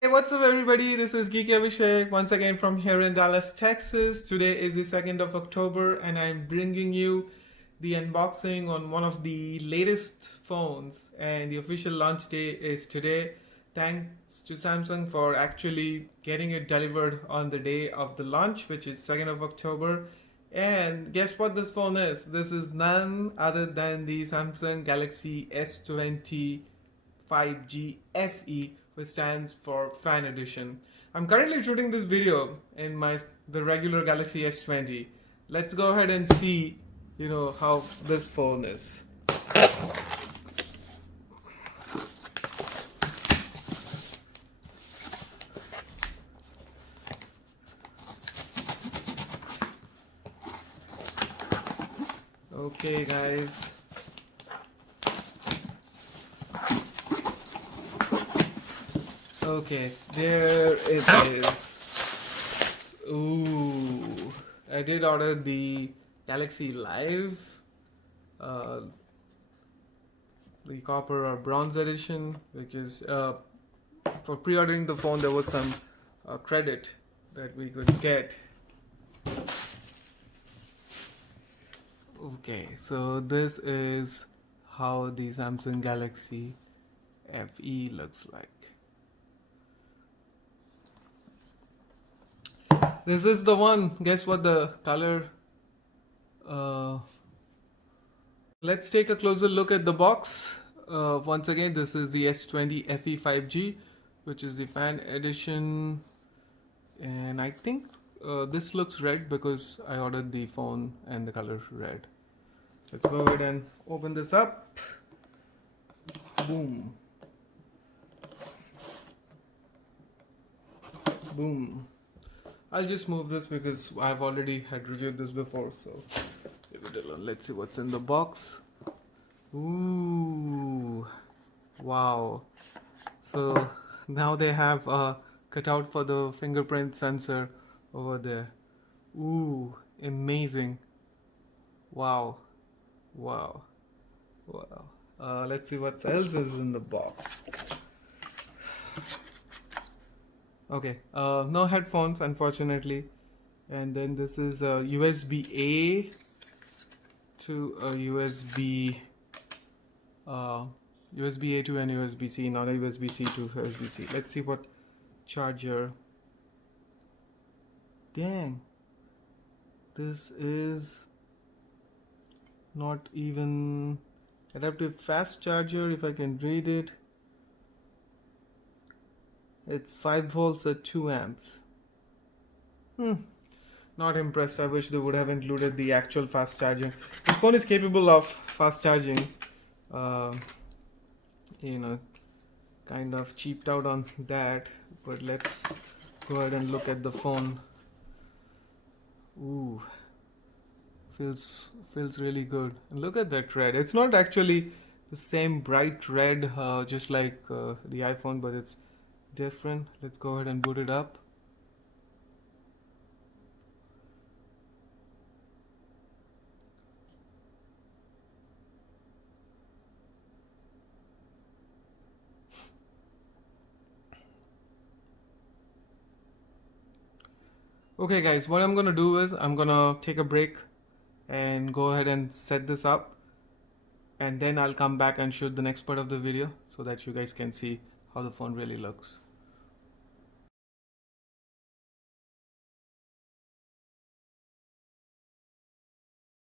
Hey, what's up everybody? This is GeekyAviseq's once again from here in Dallas, Texas. Today is the 2nd of October and I'm bringing you the unboxing on one of the latest phones, and the official launch day is today. Thanks to Samsung for actually getting it delivered on the day of the launch, which is 2nd of October. And guess what this phone is? This is none other than the Samsung Galaxy S20 5G FE, which stands for Fan Edition. I'm currently shooting this video in the regular Galaxy S20. Let's go ahead and see, how this phone is. Okay, guys. Okay, there it is. Ooh, I did order the Galaxy Live, uh, the copper or bronze edition, which is for pre-ordering the phone. There was some credit that we could get. Okay, so this is how the Samsung Galaxy FE looks like. This is the one. Guess what the color? Let's take a closer look at the box. Once again, this is the S20 FE 5G, which is the Fan Edition, and I think this looks red because I ordered the phone and the color red. Let's go ahead and open this up. Boom. Boom. I'll just move this because I've already had reviewed this before, so leave it alone. Let's see what's in the box. Ooh, wow. So now they have a cutout for the fingerprint sensor over there. Ooh, amazing. Wow, wow, wow. Let's see what else is in the box. Okay, no headphones unfortunately, and then this is a USB-A to a USB-A to and USB-C, not a USB-C to USB-C. Let's see what charger. Dang, this is not even adaptive fast charger, if I can read it. It's 5 volts at 2 amps. Not impressed. I wish they would have included the actual fast charging. This phone is capable of fast charging. Kind of cheaped out on that. But let's go ahead and look at the phone. Ooh, feels really good. And look at that red. It's not actually the same bright red, just like the iPhone, but it's different. Let's go ahead and boot it up. Okay guys, what I'm gonna do is I'm gonna take a break and go ahead and set this up, and then I'll come back and shoot the next part of the video so that you guys can see how the phone really looks.